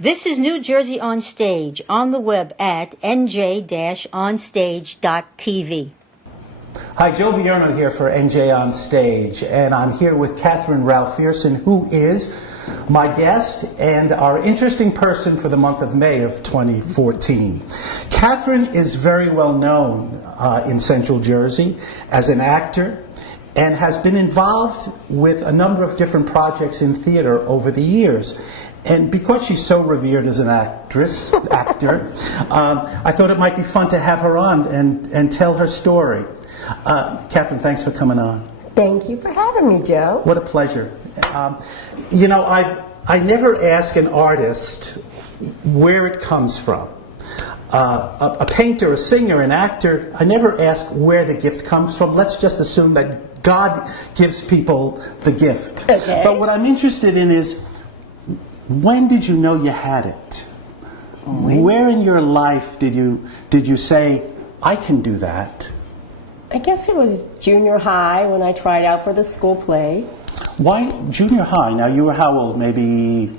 This is New Jersey on Stage, on the web at nj-onstage.tv. Hi, Joe Vierno here for NJ On Stage, and I'm here with Catherine Rowe Pherson, who is my guest and our interesting person for the month of May of 2014. Catherine is very well known in Central Jersey as an actor and has been involved with a number of different projects in theater over the years. And because she's so revered as an actor, I thought it might be fun to have her on and tell her story. Catherine, thanks for coming on. Thank you for having me, Joe. What a pleasure. I never ask an artist where it comes from. A painter, a singer, an actor, I never ask where the gift comes from. Let's just assume that God gives people the gift. Okay. But what I'm interested in is, when did you know you had it? Where in your life did you say, I can do that? I guess it was junior high when I tried out for the school play. Why junior high? Now you were how old? Maybe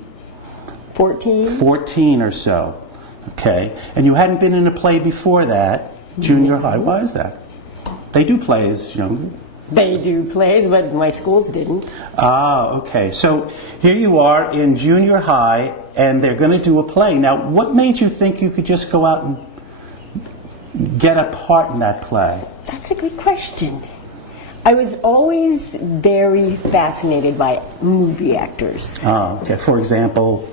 14. 14 or so. Okay. And you hadn't been in a play before that, junior high. Why is that? They do plays younger. They do plays, but my schools didn't. Ah, okay. So here you are in junior high, and they're going to do a play. Now, what made you think you could just go out and get a part in that play? That's a good question. I was always very fascinated by movie actors. Ah, okay. For example?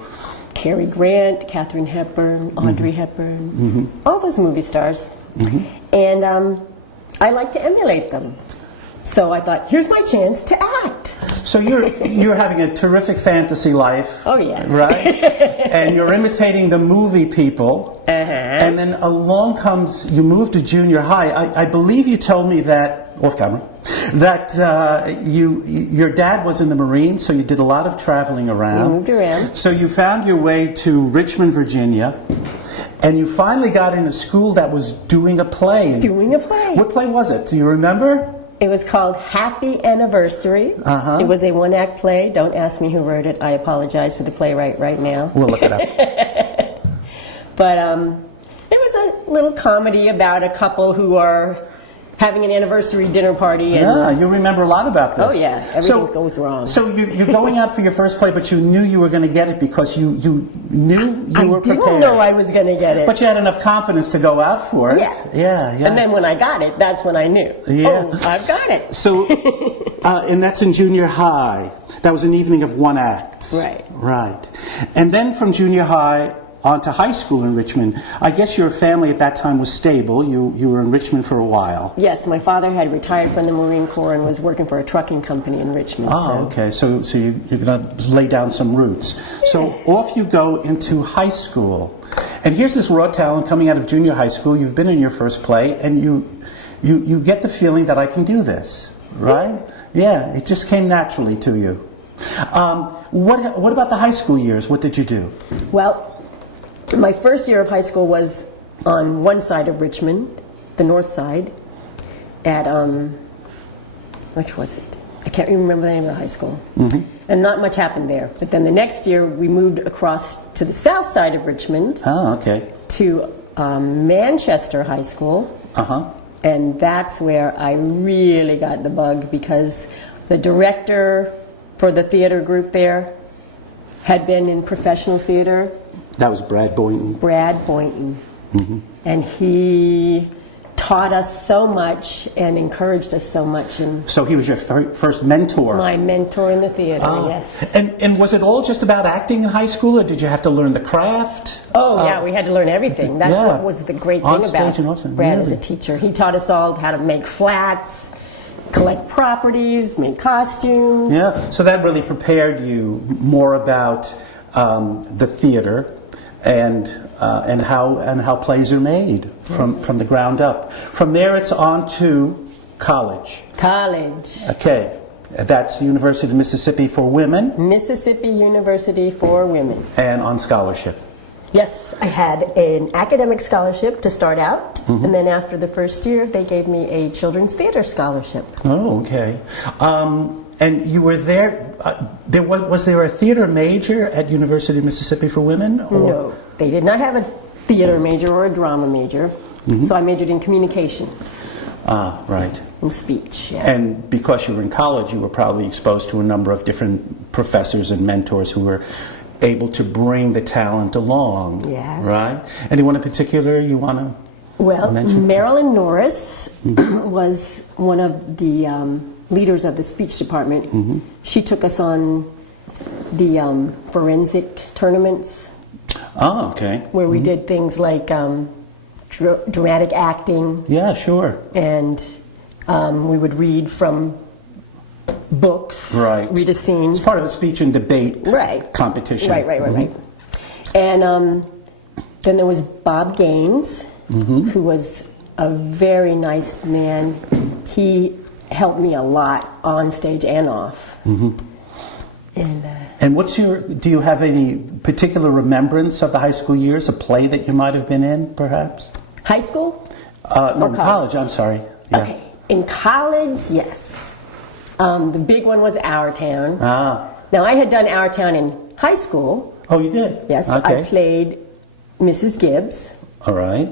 Cary Grant, Katharine Hepburn, Audrey Hepburn, all those movie stars. And I like to emulate them. So I thought, here's my chance to act. So you're having a terrific fantasy life. Oh, yeah. Right? And you're imitating the movie people. And then along comes, you move to junior high. I believe you told me that, off camera, that your dad was in the Marines, so you did a lot of traveling around. We moved around. So you found your way to Richmond, Virginia. And you finally got in a school that was doing a play. Doing a play. What play was it? Do you remember? It was called Happy Anniversary. It was a one-act play. Don't ask me who wrote it. I apologize to the playwright right now. We'll look it up. But it was a little comedy about a couple who are having an anniversary dinner party. And yeah, you remember a lot about this. Oh, yeah. Everything goes wrong. So you're going out for your first play, but you knew you were going to get it because you knew you were prepared. I didn't know I was going to get it. But you had enough confidence to go out for it. Yeah. Yeah. And then when I got it, that's when I knew. Yeah. Oh, I've got it. So, and that's in junior high. That was an evening of one act. Right. And then from junior high on to high school in Richmond. I guess your family at that time was stable. You were in Richmond for a while. Yes, my father had retired from the Marine Corps and was working for a trucking company in Richmond. Oh, okay. So you're going to lay down some roots. Yeah. So off you go into high school. And here's this raw talent coming out of junior high school. You've been in your first play, and you get the feeling that I can do this, right? Yeah, it just came naturally to you. What about the high school years? What did you do? Well, my first year of high school was on one side of Richmond, the north side, at, which was it? I can't even remember the name of the high school. And not much happened there. But then the next year, we moved across to the south side of Richmond. Oh, okay. To Manchester High School. And that's where I really got the bug, because the director for the theater group there had been in professional theater. That was Brad Boynton. Brad Boynton. And he taught us so much and encouraged us so much. And so he was your first mentor? My mentor in the theater, yes. And was it all just about acting in high school, or did you have to learn the craft? Oh, yeah, we had to learn everything. That's what was the great thing about Brad as a teacher. He taught us all how to make flats, collect properties, make costumes. Yeah, so that really prepared you more about the theater and how plays are made from the ground up. From there, it's on to college. Okay, that's the University of Mississippi for Women. Mississippi University for Women. And on scholarship. Yes, I had an academic scholarship to start out, and then after the first year, they gave me a children's theater scholarship. Oh, okay. And you were there. Was there a theater major at University of Mississippi for women? Or? No, they did not have a theater major or a drama major. So I majored in communications. Ah, right. And speech. Yeah. And because you were in college, you were probably exposed to a number of different professors and mentors who were able to bring the talent along. Yes. Right? Anyone in particular you want to mention? Marilyn Norris was one of the leaders of the speech department. She took us on the forensic tournaments. Oh, okay. Where we did things like dramatic acting. Yeah, sure. And we would read from books. Right. Read a scene. It's part of a speech and debate competition. Right. And then there was Bob Gaines, who was a very nice man. He helped me a lot on stage and off. And do you have any particular remembrance of the high school years? A play that you might have been in, perhaps? High school? No, college. I'm sorry. Yeah. Okay. In college, yes. The big one was Our Town. Now, I had done Our Town in high school. Oh, you did? Yes. Okay. I played Mrs. Gibbs. All right.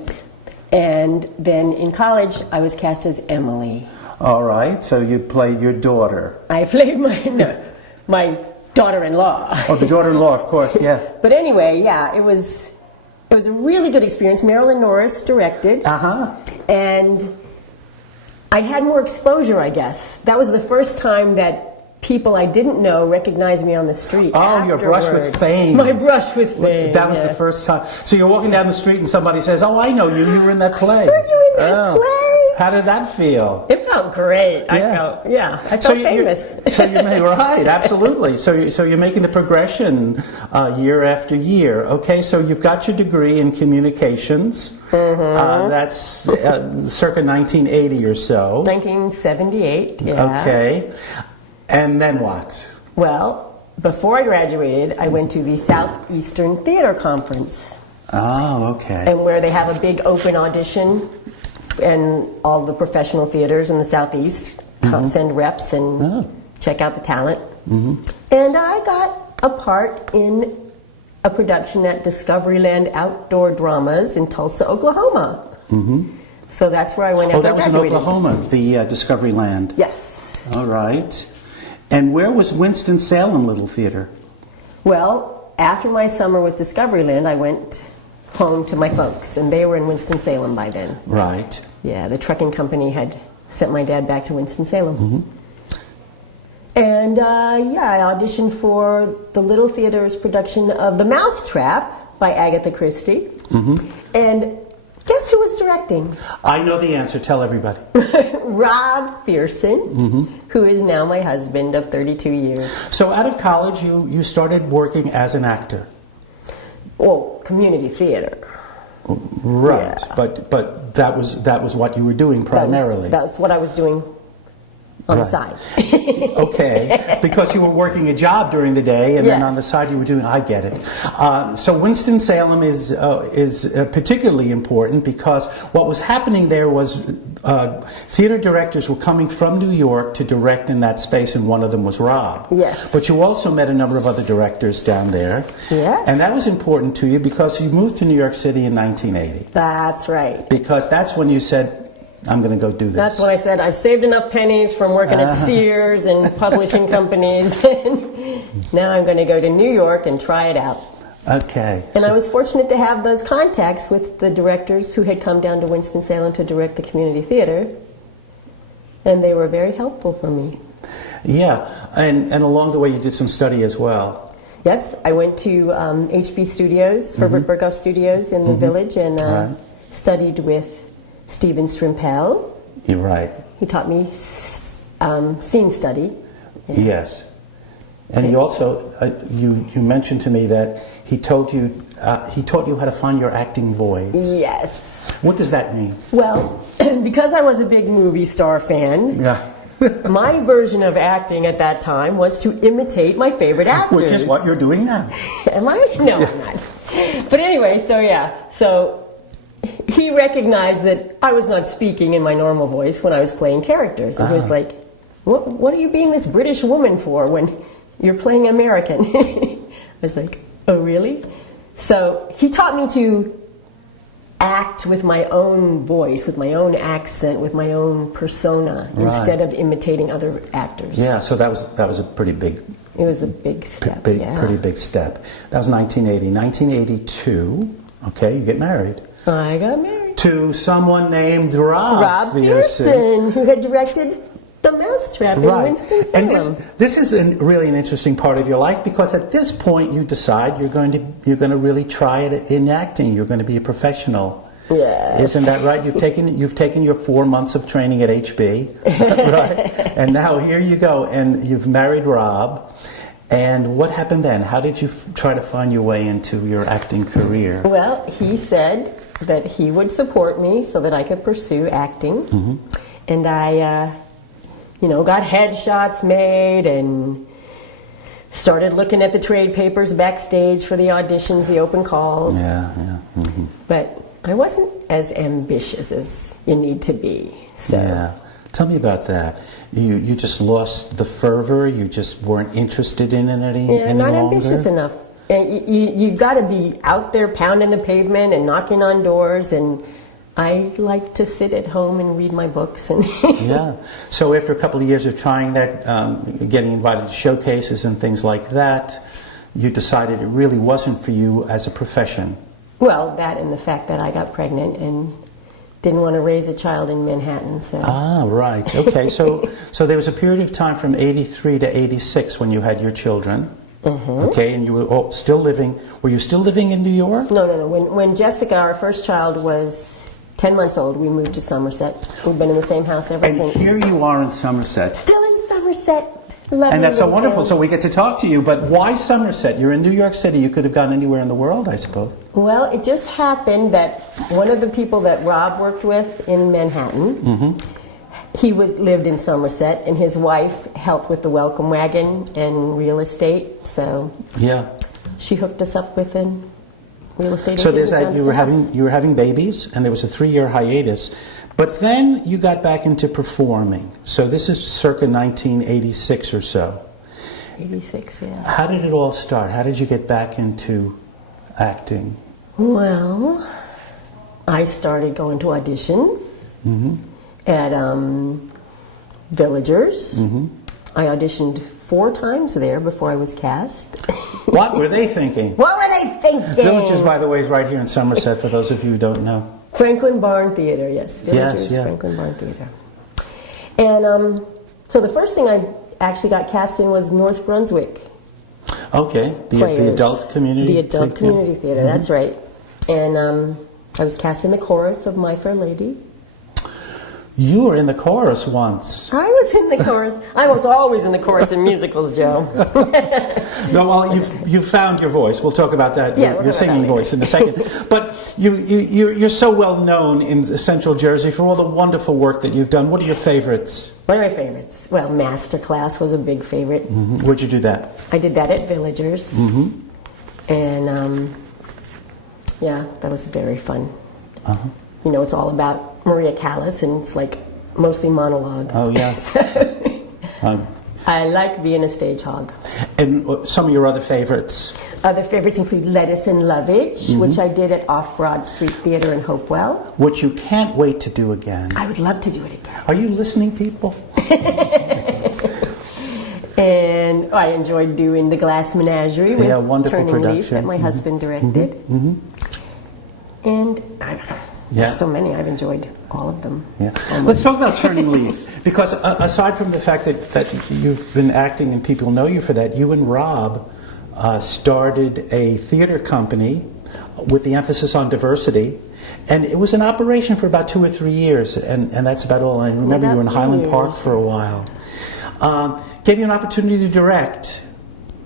And then in college, I was cast as Emily. All right. So you played your daughter. I played my daughter-in-law. Oh, the daughter-in-law, of course, yeah. But anyway, yeah, it was a really good experience. Marilyn Norris directed. And I had more exposure, I guess. That was the first time that people I didn't know recognized me on the street. Oh, your brush with fame. My brush with fame. That was the first time. So you're walking down the street and somebody says, "Oh, I know you. You were in that play." Were you in that play? How did that feel? It felt great. I felt famous. Right, absolutely. So you're making the progression year after year. Okay, so you've got your degree in communications. That's circa 1980 or so. 1978, yeah. Okay. And then what? Well, before I graduated, I went to the Southeastern Theater Conference. Oh, okay. And where they have a big open audition, and all the professional theaters in the Southeast send reps and check out the talent. And I got a part in a production at Discoveryland Outdoor Dramas in Tulsa, Oklahoma. So that's where I went after I graduated. Oh, that was in Oklahoma, the Discoveryland. Yes. All right. And where was Winston-Salem Little Theater? Well, after my summer with Discoveryland, I went home to my folks, and they were in Winston-Salem by then. Right. Yeah, the trucking company had sent my dad back to Winston-Salem. And I auditioned for the Little Theater's production of The Mousetrap by Agatha Christie. And guess who was directing? I know the answer. Tell everybody. Rob Pherson, who is now my husband of 32 years. So out of college, you started working as an actor. Well, community theater. Right, Yeah. but that was what you were doing primarily. That's what I was doing on the side. Okay, because you were working a job during the day, and then on the side you were doing. I get it. So Winston-Salem is particularly important because what was happening there was theater directors were coming from New York to direct in that space, and one of them was Rob. Yes. But you also met a number of other directors down there. Yes. And that was important to you because you moved to New York City in 1980. That's right. Because that's when you said, I'm going to go do this. That's when I said, I've saved enough pennies from working at Sears and publishing companies, and now I'm going to go to New York and try it out. Okay. And I was fortunate to have those contacts with the directors who had come down to Winston-Salem to direct the community theater, and they were very helpful for me. Yeah, and along the way you did some study as well. Yes, I went to HB Studios, Herbert Berghoff Studios in the Village, and studied with Stephen Strimpel. You're right. He taught me scene study. Yeah. Yes. And he also, you mentioned to me that he taught you how to find your acting voice. Yes. What does that mean? Well, because I was a big movie star fan, my version of acting at that time was to imitate my favorite actors. Which is what you're doing now. Am I? No, I'm not. But anyway, so he recognized that I was not speaking in my normal voice when I was playing characters. And he was like, what are you being this British woman for when you're playing American? I was like, oh, really? So he taught me to act with my own voice, with my own accent, with my own persona, instead of imitating other actors. Yeah, so that was a pretty big... It was a big step, Pretty big step. That was 1980. 1982, okay, you get married. I got married. To someone named Rob Pherson, who had directed The Mousetrap in Winston-Salem. And this is really an interesting part of your life, because at this point you decide you're going to really try it in acting. You're going to be a professional. Yes. Isn't that right? You've taken your 4 months of training at HB, right? And now here you go, and you've married Rob. And what happened then? How did you try to find your way into your acting career? Well, he said that he would support me so that I could pursue acting. Mm-hmm. And I, got headshots made and started looking at the trade papers backstage for the auditions, the open calls. Yeah. Mm-hmm. But I wasn't as ambitious as you need to be. So. Yeah. Tell me about that. You just lost the fervor? You just weren't interested in it any longer? Not ambitious enough. You've got to be out there pounding the pavement and knocking on doors, and I like to sit at home and read my books. And Yeah. So after a couple of years of trying that, getting invited to showcases and things like that, you decided it really wasn't for you as a profession. Well, that and the fact that I got pregnant and didn't want to raise a child in Manhattan. So. Ah, right. Okay. So there was a period of time from 83 to 86 when you had your children. Mm-hmm. Okay, and you were still living. Were you still living in New York? No. When Jessica, our first child, was 10 months old, we moved to Somerset. We've been in the same house ever since. And here you are in Somerset. Still in Somerset. Lovely. And that's so wonderful. So we get to talk to you. But why Somerset? You're in New York City. You could have gone anywhere in the world, I suppose. Well, it just happened that one of the people that Rob worked with in Manhattan, mm-hmm. he lived in Somerset, and his wife helped with the welcome wagon and real estate. So she hooked us up with a real estate agent. So there's that. You were having babies, and there was a 3-year hiatus. But then you got back into performing. So this is circa 1986 or so. 86, yeah. How did it all start? How did you get back into acting? Well, I started going to auditions at Villagers. Mm-hmm. I auditioned 4 times there before I was cast. What were they thinking? What were they thinking? Villagers, by the way, is right here in Somerset, for those of you who don't know. Franklin Barn Theater, yes. Villagers, Franklin Barn Theater. And so the first thing I actually got cast in was North Brunswick. Okay, the adult community theater. The adult community theater, mm-hmm. That's right. And I was cast in the chorus of My Fair Lady. You were in the chorus once. I was in the chorus. I was always in the chorus in musicals, Joe. No, well, you've found your voice. We'll talk about that. Yeah, your singing voice in a second. But you're so well known in Central Jersey for all the wonderful work that you've done. What are your favorites? One of my favorites. Well, Masterclass was a big favorite. Mm-hmm. Where'd you do that? I did that at Villagers. Mm-hmm. And that was very fun. Uh-huh. You know, it's all about Maria Callas, and it's like mostly monologue. Oh, yeah. I like being a stage hog. And some of your other favorites? Other favorites include Lettuce and Lovage, mm-hmm. which I did at Off Broad Street Theater in Hopewell. Which you can't wait to do again. I would love to do it again. Are you listening, people? And I enjoyed doing The Glass Menagerie with Turning production. Leaf that my mm-hmm. husband directed. Mm-hmm. Mm-hmm. And I don't know. There's so many. I've enjoyed all of them. Yeah. Let's talk about Turning Leaf, because aside from the fact that you've been acting and people know you for that, you and Rob started a theater company with the emphasis on diversity, and it was in operation for about 2 or 3 years, and that's about all. And I remember you were in Highland Park for a while. Gave you an opportunity to direct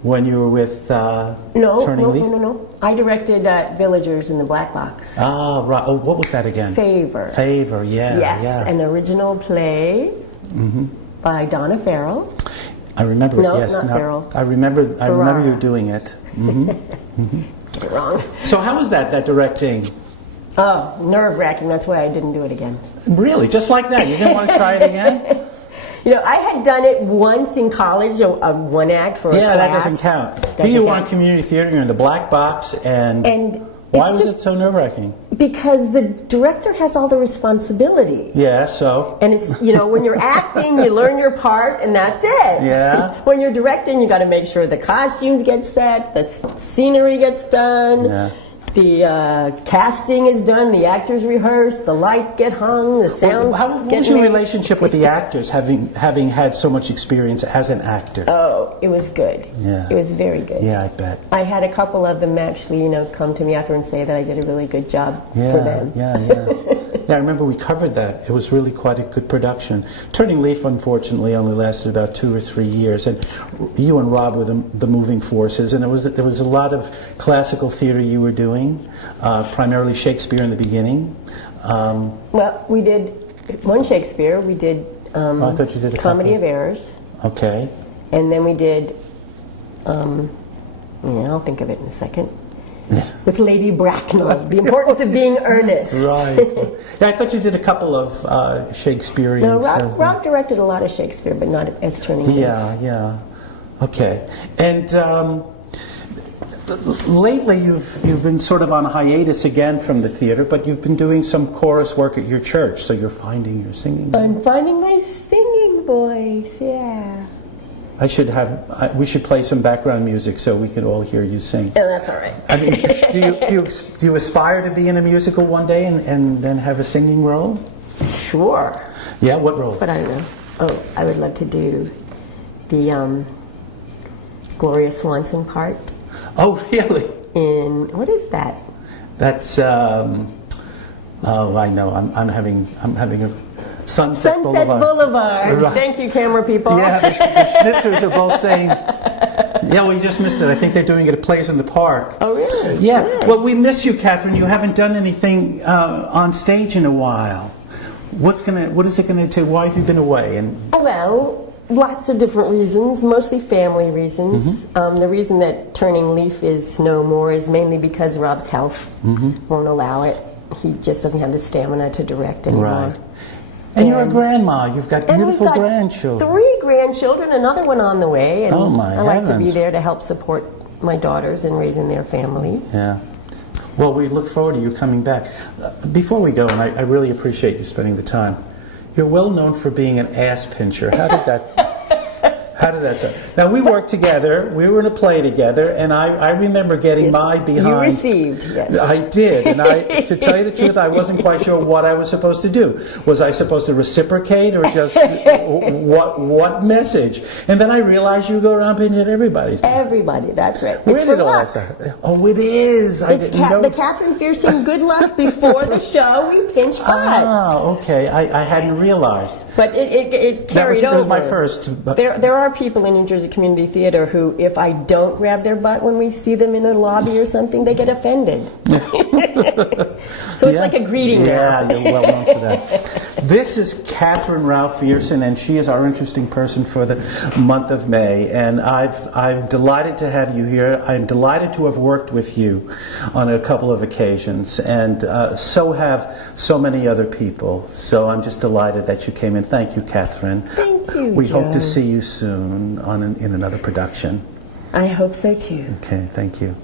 when you were with Turning Leaf? No. I directed Villagers in the Black Box. Ah, right. Oh, what was that again? Favor, yeah. Yes, an original play mm-hmm. by Donna Farrell. I remember it, yes. Not Farrell. I remember you doing it. Mm-hmm. Mm-hmm. Get it wrong. So how was that directing? Oh, nerve-wracking. That's why I didn't do it again. Really? Just like that? You didn't want to try it again? I had done it once in college, a one act for a class. Yeah, that doesn't count. You were on community theater, you're in the black box, and why was it so nerve-wracking? Because the director has all the responsibility. Yeah, so? And it's, when you're acting, you learn your part, and that's it. Yeah. When you're directing, you got to make sure the costumes get set, the scenery gets done. Yeah. The casting is done, the actors rehearse, the lights get hung, the sounds What get was your made. relationship with the actors, having had so much experience as an actor? Oh, it was good. Yeah. It was very good. Yeah, I bet. I had a couple of them actually, come to me after and say that I did a really good job for them. Yeah. Yeah, I remember we covered that. It was really quite a good production. Turning Leaf, unfortunately, only lasted about 2 or 3 years, and you and Rob were the moving forces, and there was a lot of classical theater you were doing, primarily Shakespeare in the beginning. Well, we did one Shakespeare. We did I thought you did a Comedy couple. of Errors. Okay. And then we did, I'll think of it in a second, with Lady Bracknell, The Importance of Being Earnest. Right. Yeah, I thought you did a couple of Shakespearean No, shows. Rob directed a lot of Shakespeare, but not as Turning Leaf. Yeah. Okay. And lately you've been sort of on hiatus again from the theater, but you've been doing some chorus work at your church, so you're finding your singing. I'm finding my singing voice, yeah. We should play some background music so we can all hear you sing. Oh, that's all right. I mean, do you aspire to be in a musical one day and then have a singing role? Sure. Yeah, what role? But I don't know. Oh, I would love to do the Gloria Swanson part. Oh, really? What is that? That's oh, I know. I'm having a Sunset Boulevard. Right. Thank you, camera people. Yeah, the Schnitzers are both saying. Yeah, well, you just missed it. I think they're doing it at Plays in the Park. Oh, really? Yeah. Good. Well, we miss you, Catherine. You haven't done anything on stage in a while. What is it gonna take? Why have you been away? Well, lots of different reasons, mostly family reasons. The reason that Turning Leaf is no more is mainly because Rob's health won't allow it. He just doesn't have the stamina to direct anymore. Right. And you're a grandma. You've got beautiful we've got grandchildren. 3 grandchildren, another one on the way. And Oh, my I like to be heavens. there to help support my daughters in raising their family. Yeah. Well, we look forward to you coming back. Before we go, and I really appreciate you spending the time, you're well known for being an ass pincher. How did that sound? Now, we worked together. We were in a play together, and I remember getting my behind. You received, yes. I did, and to tell you the truth, I wasn't quite sure what I was supposed to do. Was I supposed to reciprocate, or just what message? And then I realized you go around pinching everybody's. Everybody, that's right. Where It's did for all that luck. start? Oh, it is. It's the Catherine Pherson Good Luck before the show. We pinch butts. Oh, okay. I hadn't realized. But it carried that was over. my first. There are people in New Jersey Community Theater who, if I don't grab their butt when we see them in a lobby or something, they get offended. So it's like a greeting now. Yeah, you're well known for that. This is Catherine Rowe Pherson, and she is our interesting person for the month of May. And I'm delighted to have you here. I'm delighted to have worked with you on a couple of occasions, and so have so many other people. So I'm just delighted that you came in. Thank you, Catherine. Thank you, We hope to Joe. see you soon in another production. I hope so too. Okay, thank you.